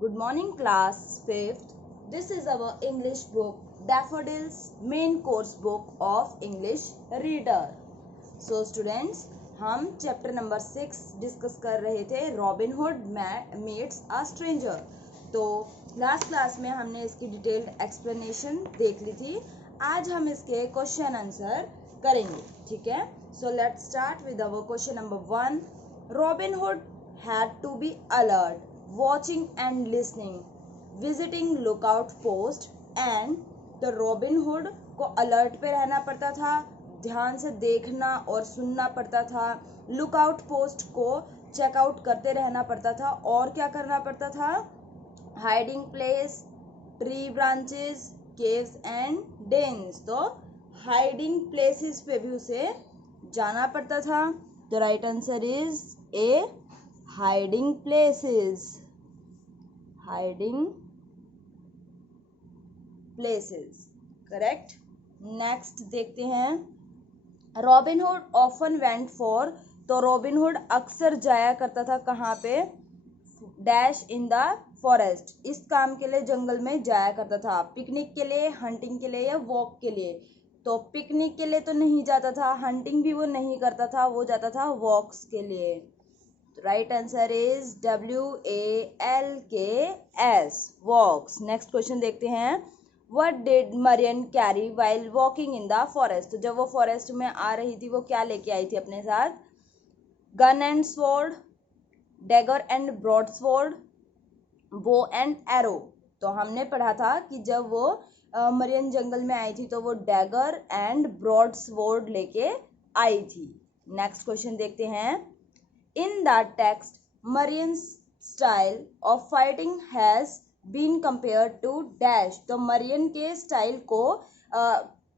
Good morning class 5th. This is our English book Daffodils main course book of English reader. So students, हम chapter number 6 discuss कर रहे थे robin hood meets a stranger. तो last class में हमने इसकी detailed explanation देख ली थी. आज हम इसके क्वेश्चन आंसर करेंगे. ठीक है. So let's start with our question number 1. Robin hood had to be alert, watching and listening, visiting lookout post and तो रॉबिन हुड को अलर्ट पे रहना पड़ता था, ध्यान से देखना और सुनना पड़ता था, लुकआउट पोस्ट को चेकआउट करते रहना पड़ता था और क्या करना पड़ता था, hiding place, tree branches, caves and dens. तो हाइडिंग प्लेसेस पे भी उसे जाना पड़ता था. तो right answer is A, hiding places. Correct. Next देखते हैं. Robin Hood often went for. तो रॉबिन हुड अक्सर जाया करता था कहाँ पे, डैश इन द फॉरेस्ट. इस काम के लिए जंगल में जाया करता था, पिकनिक के लिए, हंटिंग के लिए या वॉक के लिए. तो पिकनिक के लिए तो नहीं जाता था, हंटिंग भी वो नहीं करता था, वो जाता था वॉक्स के लिए. Right answer is WALKS, walks. Next question देखते हैं. What did Marian carry while walking in the forest. तो जब वो फॉरेस्ट में आ रही थी वो क्या लेके आई थी अपने साथ, gun and sword, dagger and broadsword, bow and arrow. तो हमने पढ़ा था कि जब वो मरियन जंगल में आई थी तो वो डैगर एंड ब्रॉड स्वॉर्ड लेके आई थी. नेक्स्ट क्वेश्चन देखते हैं. In that text, Marian's style of fighting has been compared to dash. तो मरियन के स्टाइल को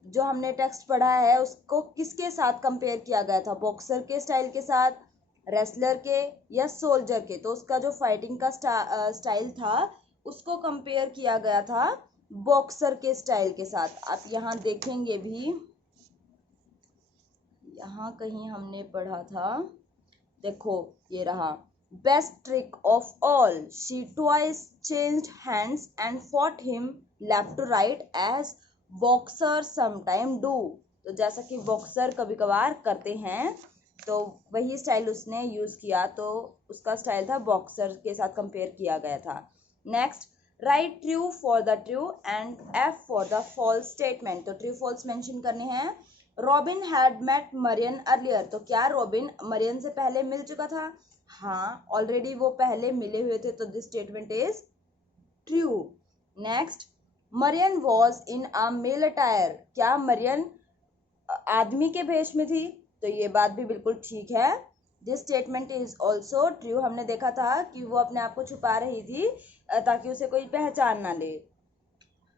जो हमने टेक्स्ट पढ़ा है उसको किसके साथ कंपेयर किया गया था, बॉक्सर के स्टाइल के साथ, रेसलर के या सोल्जर के. तो उसका जो फाइटिंग का स्टाइल था उसको कंपेयर किया गया था बॉक्सर के स्टाइल के साथ. आप यहाँ देखेंगे भी, यहाँ कहीं हमने पढ़ा था, देखो ये रहा. Best trick of all, she twice changed hands and fought him left to right as boxer sometime do. तो जैसा कि बॉक्सर कभी कभार करते हैं तो वही स्टाइल उसने यूज किया, तो उसका स्टाइल था बॉक्सर के साथ कंपेयर किया गया था. Next, write true for the true and F for the false statement. तो ट्रू फॉल्स मेंशन करने हैं. Robin had met Marian earlier. तो क्या रॉबिन मरियन से पहले मिल चुका था? हाँ, ऑलरेडी वो पहले मिले हुए थे, तो this statement is true. Next, Marian was in a male attire. क्या मरियन आदमी के भेष में थी? तो ये बात भी बिल्कुल ठीक है. This statement is also true. हमने देखा था कि वो अपने आप को छुपा रही थी ताकि उसे कोई पहचान ना ले.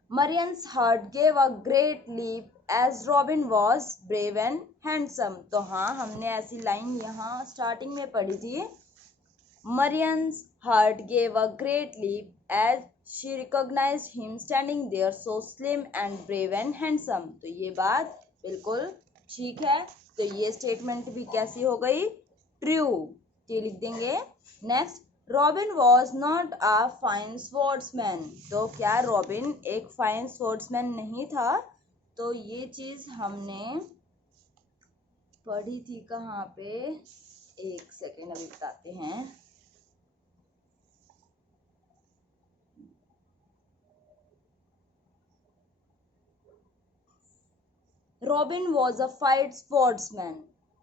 Marian's heart gave a great leap as Robin was brave and handsome. तो हाँ, हमने ऐसी लाइन यहाँ स्टार्टिंग में पढ़ी थी. Marian's heart gave a great leap as she recognized him standing there so slim and brave and handsome. तो ये बात बिल्कुल ठीक है. तो ये स्टेटमेंट भी कैसी हो गई, ट्रू. ये लिख देंगे. Next, Robin was not a fine swordsman. तो क्या रॉबिन एक फाइन स्वर्ड्समैन नहीं था? तो ये चीज हमने पढ़ी थी कहाँ पे, एक सेकेंड अभी बताते हैं. Robin was a fight sportsman.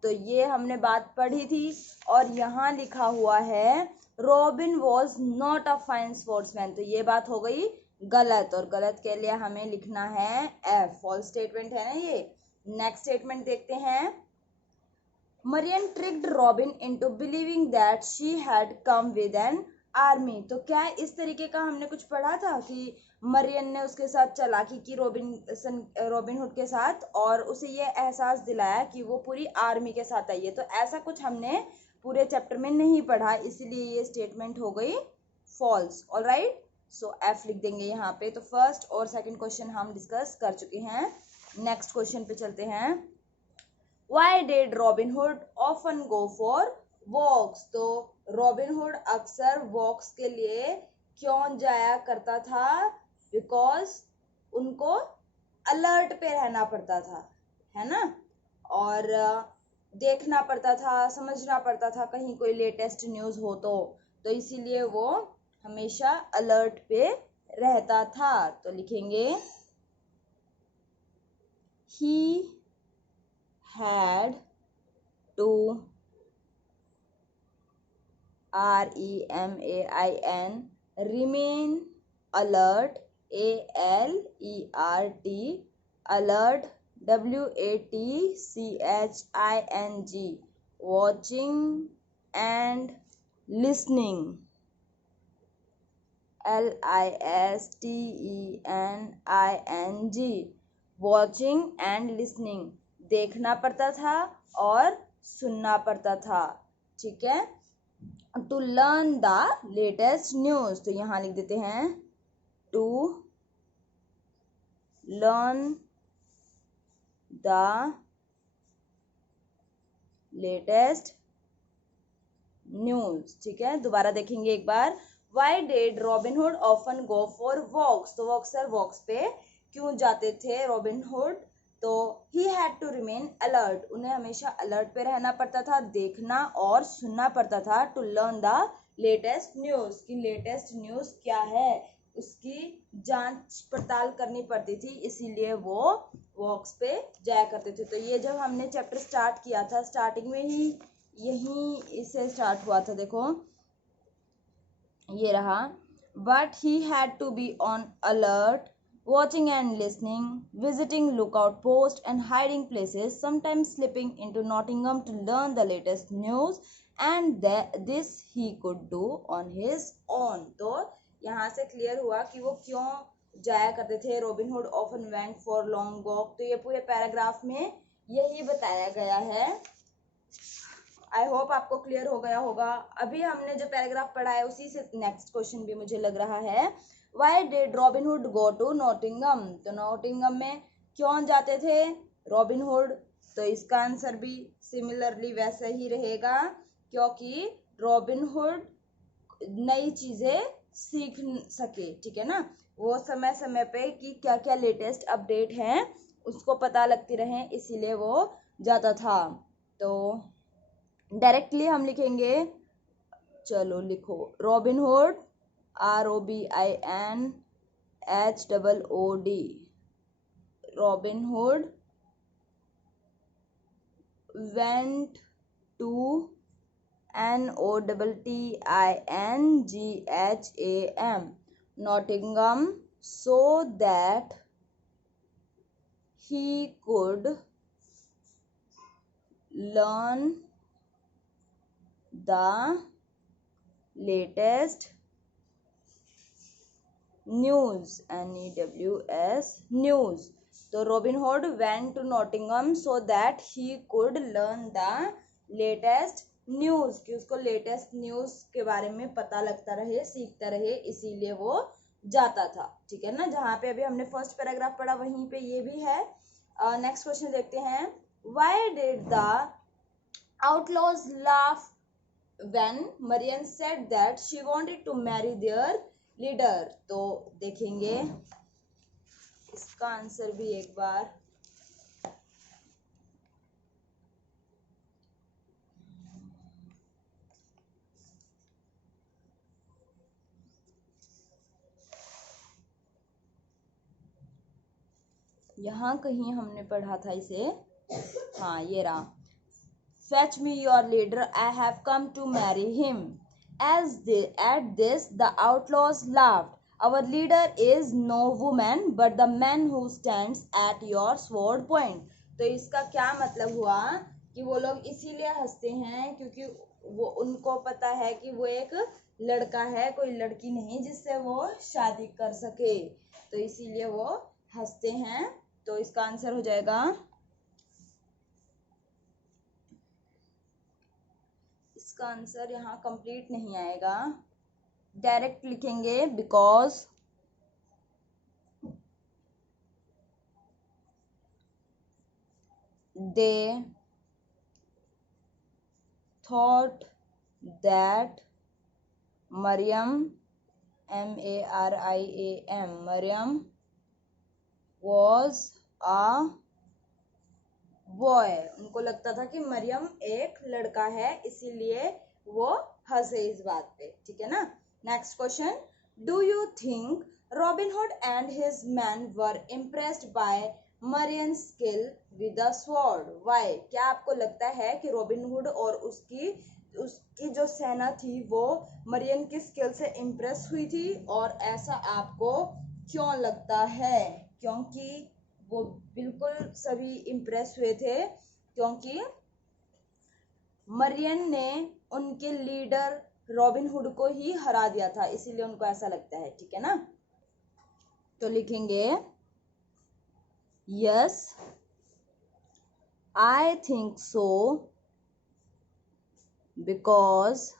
तो ये हमने बात पढ़ी थी और यहाँ लिखा हुआ है robin was not a fine sportsman. तो ये बात हो गई गलत, और गलत के लिए हमें लिखना है F, फॉल्स स्टेटमेंट है ना ये. नेक्स्ट स्टेटमेंट देखते हैं. Marion tricked robin into believing that she had come with an army. तो क्या इस तरीके का हमने कुछ पढ़ा था कि मरियन ने उसके साथ चालाकी की रॉबिन हुड के साथ और उसे ये एहसास दिलाया कि वो पूरी आर्मी के साथ आई है. तो ऐसा कुछ हमने पूरे चैप्टर में नहीं पढ़ा, इसलिए ये स्टेटमेंट हो गई फॉल्स. ऑलराइट, सो F लिख देंगे यहाँ पे. तो फर्स्ट और सेकंड क्वेश्चन हम डिस्कस कर चुके हैं. नेक्स्ट क्वेश्चन पे चलते हैं. Why did Robin Hood often go for walks? तो रॉबिन हुड अक्सर वॉक्स के लिए क्यों जाया करता था? बिकॉज उनको अलर्ट पे रहना पड़ता था, है ना, और देखना पड़ता था, समझना पड़ता था कहीं कोई लेटेस्ट न्यूज़ हो तो इसीलिए वो हमेशा अलर्ट पे रहता था। तो लिखेंगे he had to REMAIN remain alert ALERT alert WATCHING watching and listening LISTENING watching and listening, देखना पड़ता था और सुनना पड़ता था, ठीक है। To learn the latest news, तो यहाँ लिख देते हैं to learn the latest news, ठीक है। दोबारा देखेंगे एक बार। Why did Robin Hood often go for walks, तो अक्सर वॉक्स पे क्यों जाते थे रॉबिनहुड? तो he had to remain alert, उन्हें हमेशा अलर्ट पे रहना पड़ता था, देखना और सुनना पड़ता था। To learn the latest news, की लेटेस्ट न्यूज क्या है उसकी जांच पड़ताल करनी पड़ती थी, इसीलिए वो वॉक्स पे जाया करते थे। तो ये जब हमने चैप्टर स्टार्ट किया था, स्टार्टिंग में ही यहीं इससे स्टार्ट हुआ था, देखो ये रहा। But he had to be on alert watching and listening, visiting lookout posts and hiding places, sometimes slipping into Nottingham to learn the latest news, and this he could do on his own। तो यहाँ से clear हुआ कि वो क्यों जाया करते थे। Robin Hood often went for long walk, तो ये पूरे पैराग्राफ में यही बताया गया है। आई होप आपको क्लियर हो गया होगा। अभी हमने जो पैराग्राफ पढ़ा है उसी से नेक्स्ट क्वेश्चन भी मुझे लग रहा है। Why did Robin Hood go to Nottingham, तो नॉटिंगम में क्यों जाते थे रॉबिनहुड? तो इसका आंसर भी सिमिलरली वैसे ही रहेगा, क्योंकि रॉबिनहुड नई चीजें सीख सके, ठीक है ना, वो समय समय पे कि क्या क्या लेटेस्ट अपडेट हैं उसको पता लगती रहे, इसीलिए वो जाता था। तो डायरेक्टली हम लिखेंगे, चलो लिखो Robin Hood ROBINHOOD, Robin Hood went to NOTTINGHAM Nottingham so that he could learn the latest news news। तो Robin Hood went to Nottingham so that he could learn the latest news, कि उसको लेटेस्ट न्यूज के बारे में पता लगता रहे, सीखता रहे, इसीलिए वो जाता था, ठीक है ना। जहाँ पे अभी हमने फर्स्ट पैराग्राफ पढ़ा वहीं पे ये भी है। नेक्स्ट क्वेश्चन देखते हैं। Why did the outlaws laugh when Marian said that she wanted to marry their leader? तो देखेंगे इसका आंसर भी एक बार। यहाँ कहीं हमने पढ़ा था इसे, हाँ ये रहा। Fetch me your leader, I have come to marry him. At this, the outlaws laughed. Our leader is no woman, but the man who stands at your sword point. तो इसका क्या मतलब हुआ कि वो लोग इसीलिए हंसते हैं क्योंकि वो उनको पता है कि वो एक लड़का है, कोई लड़की नहीं जिससे वो शादी कर सके, तो इसीलिए वो हंसते हैं। तो इसका आंसर हो जाएगा, इसका आंसर यहाँ कंप्लीट नहीं आएगा, डायरेक्ट लिखेंगे because they thought that Mariam Mariam, Mariam was a boy. उनको लगता था कि मरियम एक लड़का है, इसीलिए वो हंसे इस बात पे, ठीक है ना। Next question, do you think Robin Hood and his man were impressed by Marian skill with the sword, why? क्या आपको लगता है कि रॉबिनहुड और उसकी जो सेना थी वो मरियन की स्किल से इम्प्रेस हुई थी, और ऐसा आपको क्यों लगता है? क्योंकि वो बिल्कुल सभी इम्प्रेस हुए थे, क्योंकि मरियन ने उनके लीडर रॉबिनहुड को ही हरा दिया था, इसीलिए उनको ऐसा लगता है, ठीक है ना। तो लिखेंगे yes I think so because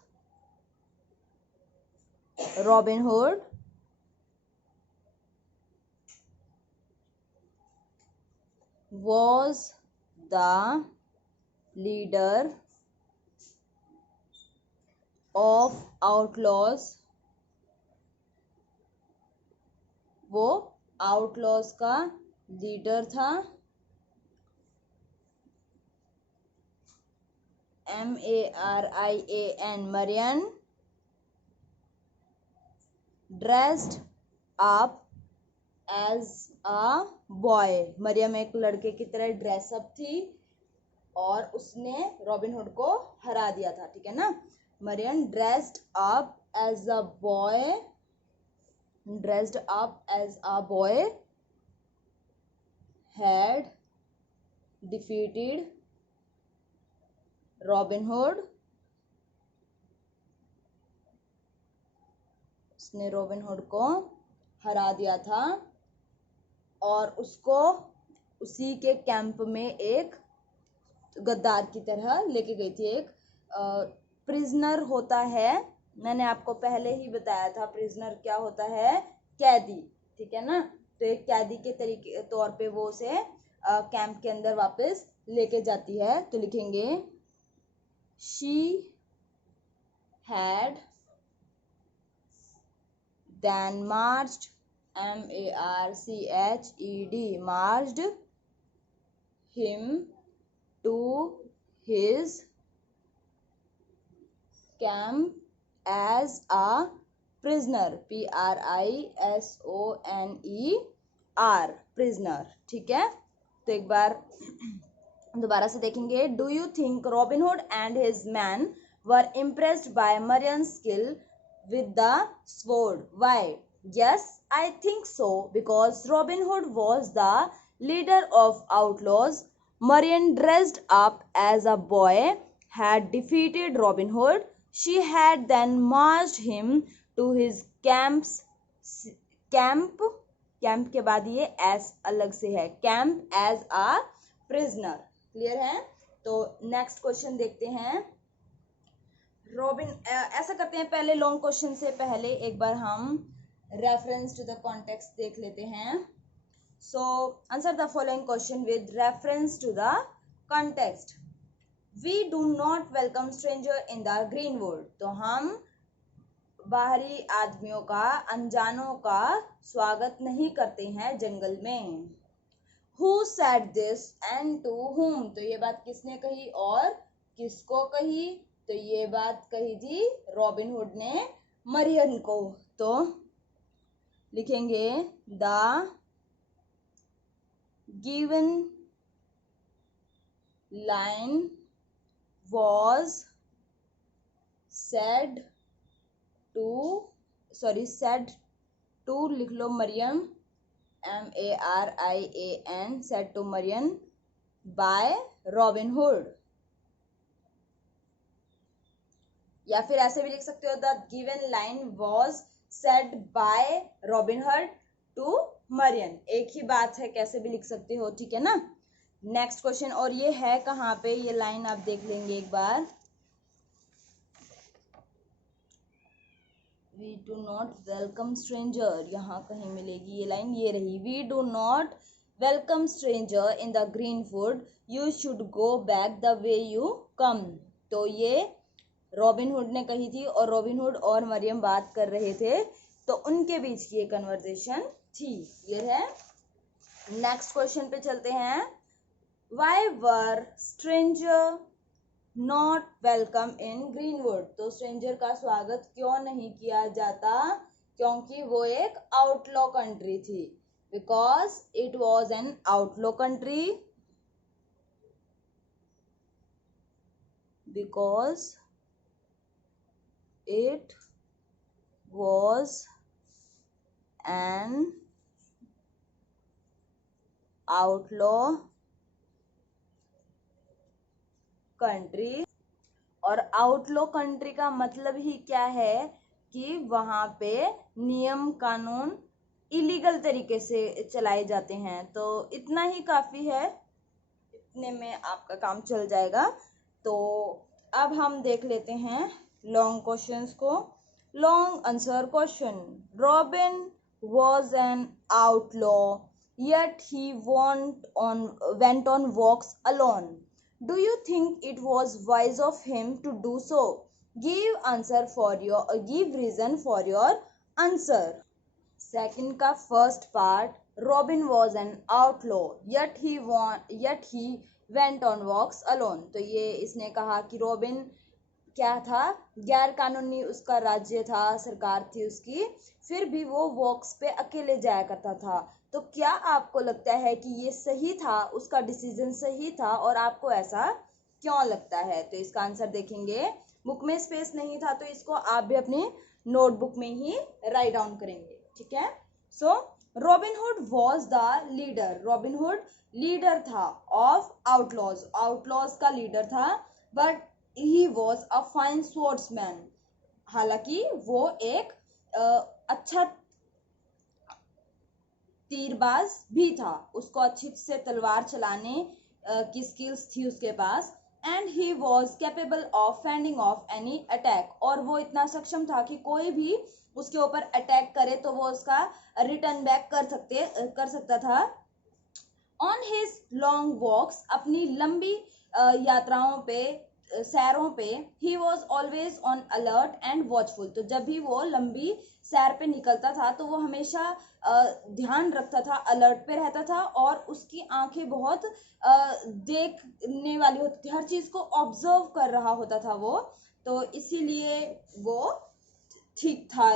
Robin Hood was the leader of outlaws, वो आउटलॉज का लीडर था। Marian, Marian dressed up as a boy, Mariam एक लड़के की तरह ड्रेसअप थी और उसने रॉबिनहुड को हरा दिया था, ठीक है ना। Mariam dressed up as a boy had defeated Robin Hood, उसने रॉबिनहुड को हरा दिया था और उसको उसी के कैंप में एक गद्दार की तरह लेके गई थी। एक प्रिजनर होता है, मैंने आपको पहले ही बताया था प्रिजनर क्या होता है, कैदी, ठीक है ना। तो एक कैदी के तरीके तौर पे वो उसे कैंप के अंदर वापस लेके जाती है। तो लिखेंगे she had then marched marched him to his camp as a prisoner, prisoner, ठीक है। तो एक बार दोबारा से देखेंगे, do you think Robin Hood and his man were impressed by Marian skill with the sword, why? Yes, I think so because Robin Hood was the leader of outlaws. Marian, dressed up as a boy, had defeated Robin Hood. She had then marched him to his camp के बाद ये as अलग से है, camp as a prisoner, clear है। तो next question देखते हैं। ऐसा करते हैं, पहले लॉन्ग क्वेश्चन से पहले एक बार हम रेफरेंस टू द कॉन्टेक्स्ट देख लेते हैं। So answer the following question with reference to the context. We do not welcome stranger in the greenwood, तो हम बाहरी आदमियों का, अनजानों का स्वागत नहीं करते हैं जंगल में। Who said this and to whom, तो ये बात किसने कही और किसको कही? तो ये बात कही थी रॉबिनहुड ने मरियन को। तो लिखेंगे the given line was said to लिख लो Marian, Marian, said to Marian by Robin Hood, या फिर ऐसे भी लिख सकते हो the given line was said by Robin Hood to Marian, एक ही बात है, कैसे भी लिख सकते हो, ठीक है ना। नेक्स्ट क्वेश्चन, और ये है कहाँ पे, ये लाइन आप देख लेंगे एक बार। We do not welcome stranger, यहाँ कहीं मिलेगी ये लाइन, ये रही, we do not welcome stranger in the greenwood, you should go back the way you come. तो ये रॉबिनहुड ने कही थी और रॉबिनहुड और मरियम बात कर रहे थे। तो उनके बीच की ये कन्वर्सेशन थी। क्लियर है? नेक्स्ट क्वेश्चन पे चलते हैं। Why were stranger not welcome in greenwood? तो स्ट्रेंजर का स्वागत क्यों नहीं किया जाता? क्योंकि वो एक आउटलॉ कंट्री थी। Because it was an outlaw country, because it was an outlaw country। और आउटलॉ कंट्री का मतलब ही क्या है कि वहां पे नियम कानून इलीगल तरीके से चलाए जाते हैं। तो इतना ही काफी है, इतने में आपका काम चल जाएगा। तो अब हम देख लेते हैं लॉन्ग क्वेश्चंस को। Long answer question. Robin was an outlaw, yet he went on walks alone. Do you think it was wise of him to do so? Give reason for your answer. Second का first part, robin was an outlaw yet he went on walks alone। तो ये इसने कहा कि robin क्या था, गैर कानूनी उसका राज्य था, सरकार थी उसकी, फिर भी वो वॉक्स पे अकेले जाया करता था। तो क्या आपको लगता है कि ये सही था, उसका डिसीजन सही था, और आपको ऐसा क्यों लगता है? तो इसका आंसर देखेंगे। बुक में स्पेस नहीं था तो इसको आप भी अपनी नोटबुक में ही राइट डाउन करेंगे, ठीक है? So Robin Hood was the leader. Robin Hood leader था ऑफ आउटलॉज, आउटलॉज का लीडर था। But he was a fine swordsman, हालांकि वो एक अच्छा तीरबाज भी था, उसको अच्छी से तलवार चलाने की स्किल्स थी उसके पास। And he was capable of fending off any attack, और वो इतना सक्षम था कि कोई भी उसके ऊपर अटैक करे तो वो उसका रिटर्न बैक कर सकता था। ऑन हिज लॉन्ग वॉक्स, अपनी लंबी यात्राओं पे, सैरों पे, he was always on alert and watchful. तो जब भी वो लंबी सैर पे निकलता था तो वो हमेशा ध्यान रखता था, अलर्ट पे रहता था, और उसकी आंखें बहुत देखने वाली होती थी, हर चीज को ऑब्जर्व कर रहा होता था वो। तो इसीलिए वो ठीक था,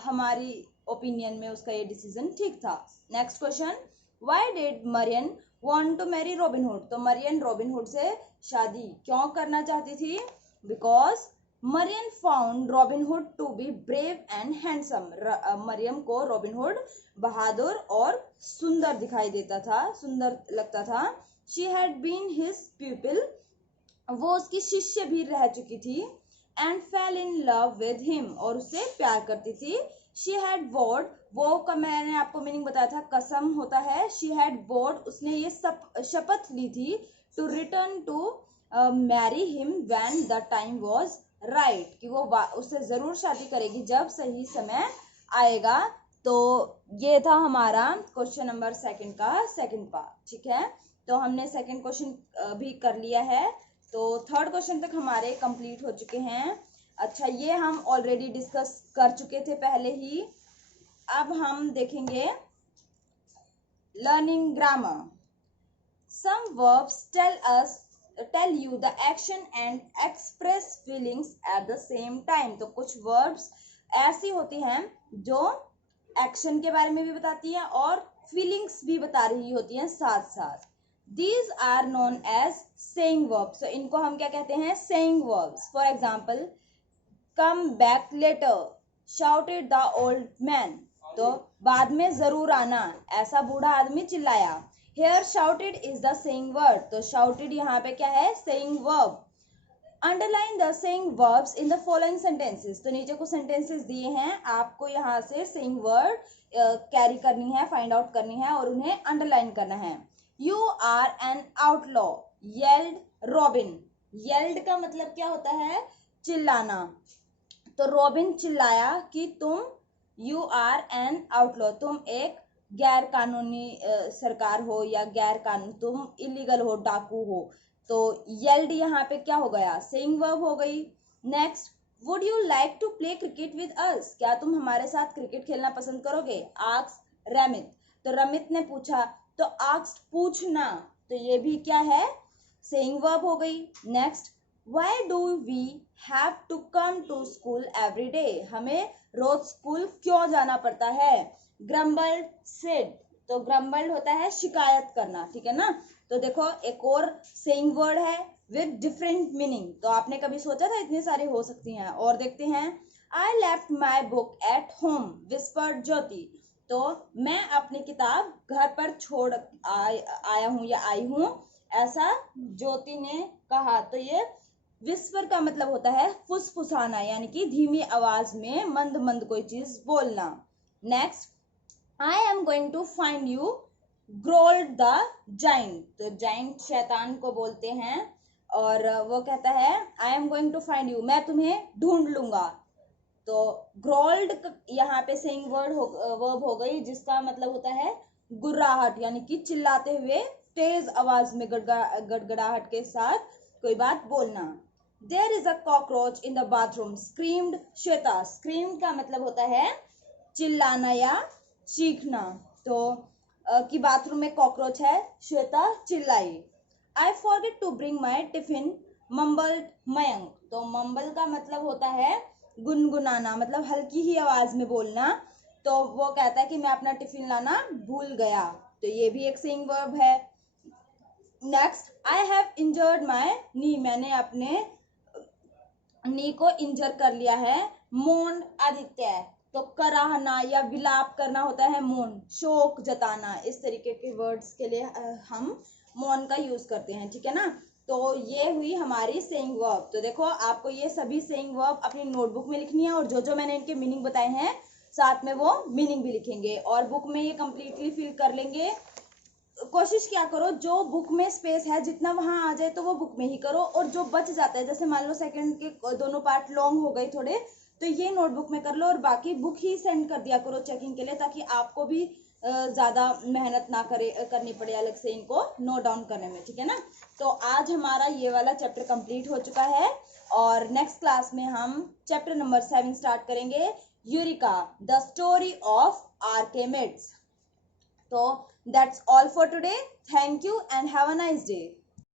हमारी ओपिनियन में उसका ये डिसीजन ठीक था। Next question. Why did Marian want to marry Robin Hood? तो मरियन रॉबिनहुड से शादी क्यों करना चाहती थी? Because Marian found Robin Hood to be brave and handsome. Mariam को रॉबिनहुड बहादुर और सुंदर दिखाई देता था, सुंदर लगता था। She had been his pupil, वो उसकी शिष्य भी रह चुकी थी। And fell in love with him, और उससे प्यार करती थी। शी हैड वोड, वो का मैंने आपको मीनिंग बताया था, कसम होता है। शी हैड वोड, उसने ये शपथ ली थी, to return to marry him when the time was right, कि वो उससे जरूर शादी करेगी जब सही समय आएगा। तो ये था हमारा क्वेश्चन नंबर सेकंड का सेकंड पार्ट, ठीक है? तो हमने सेकंड क्वेश्चन भी कर लिया है, तो थर्ड क्वेश्चन तक हमारे कंप्लीट हो चुके हैं। अच्छा, ये हम ऑलरेडी डिस्कस कर चुके थे पहले ही। अब हम देखेंगे learning grammar. Some verbs tell you the action and express feelings at the same time. तो कुछ वर्ब्स ऐसी होती हैं जो एक्शन के बारे में भी बताती हैं और फीलिंग्स भी बता रही होती हैं साथ साथ। These are known as saying verbs. So इनको हम क्या कहते हैं? saying verbs. For example, come back later, shouted the old man. तो बाद में जरूर आना, ऐसा बूढ़ा आदमी चिल्लाया। Here shouted is the saying word. तो shouted यहाँ पे क्या है? saying verb. Underline the saying verbs in the following sentences. तो नीचे कुछ sentences दिए हैं, आपको यहाँ से saying word कैरी करनी है, फाइंड आउट करनी है और उन्हें अंडरलाइन करना है। You are an outlaw, yelled Robin. Yelled का मतलब क्या होता है? चिल्लाना। तो रॉबिन चिल्लाया कि तुम you are an outlaw, तुम एक गैर कानूनी सरकार हो या गैर कानून, तुम इलीगल हो, डाकू हो। तो yelled यहाँ पे क्या हो गया? saying verb हो गई। Next, would you like to play cricket with us, क्या तुम हमारे साथ क्रिकेट खेलना पसंद करोगे। आस्क्ड रमित, तो रमित ने पूछा, तो आस्क्ड पूछना, तो ये भी क्या है, सेइंग वर्ब हो गई। Next, why do we have to come to school every day, हमें रोज स्कूल क्यों जाना पड़ता है। ग्रम्बल्ड सेड, तो ग्रम्बल्ड होता है शिकायत करना, ठीक है ना। तो देखो एक और सेइंग वर्ड है विद डिफरेंट मीनिंग, तो आपने कभी सोचा था इतनी सारी हो सकती हैं। और देखते हैं, I left my book at home whispered Jyoti, तो मैं अपनी किताब घर पर छोड़ आया हूँ या आई हूँ, ऐसा ज्योति ने कहा। तो ये विस्पर का मतलब होता है फुसफुसाना, यानी कि धीमी आवाज में मंद मंद कोई चीज बोलना। Next, I am going to find you growled the giant, तो जाइंट शैतान को बोलते हैं, और वो कहता है I am going to find you, मैं तुम्हें ढूंढ लूंगा। तो ग्रोल्ड यहाँ पे सेइंग वर्ब हो गई, जिसका मतलब होता है गुर्राहट, यानी कि चिल्लाते हुए तेज आवाज में गड़गड़ाहट के साथ कोई बात बोलना। There is a cockroach in the bathroom screamed Shweta, scream का मतलब होता है चिल्लाना या चीखना, तो कि बाथरूम में कॉकरोच है, श्वेता चिल्लाई। I forget to bring my tiffin mumbled Mayank, तो मम्बल का मतलब होता है गुनगुनाना, मतलब हल्की ही आवाज में बोलना, तो वो कहता है कि मैं अपना टिफिन लाना भूल गया, तो ये भी एक सेइंग वर्ब है। नेक्स्ट, आई हैव इंजर्ड माई नी, मैंने अपने नी को इंजर कर लिया है। मोन आदित्य, तो कराहना या विलाप करना होता है मोन, शोक जताना, इस तरीके के वर्ड्स के लिए हम मोन का यूज करते हैं, ठीक है ना। तो ये हुई हमारी सेइंग वर्ब। तो देखो आपको ये सभी सेइंग वर्ब अपनी नोटबुक में लिखनी है, और जो जो मैंने इनके मीनिंग बताए हैं साथ में वो मीनिंग भी लिखेंगे, और बुक में ये कंप्लीटली फिल कर लेंगे। कोशिश क्या करो, जो बुक में स्पेस है जितना वहां आ जाए तो वो बुक में ही करो, और जो बच जाता है, जैसे मान लो सेकंड के दोनों पार्ट लॉन्ग हो गए थोड़े, तो ये नोटबुक में कर लो, और बाकी बुक ही सेंड कर दिया करो चेकिंग के लिए, ताकि आपको भी ज्यादा मेहनत ना करनी पड़े अलग से इनको नोट डाउन करने में, ठीक है ना। तो आज हमारा ये वाला चैप्टर कंप्लीट हो चुका है, और नेक्स्ट क्लास में हम चैप्टर नंबर 7 स्टार्ट करेंगे, eureka the story of Archimedes. So that's all for today. Thank you and have a nice day.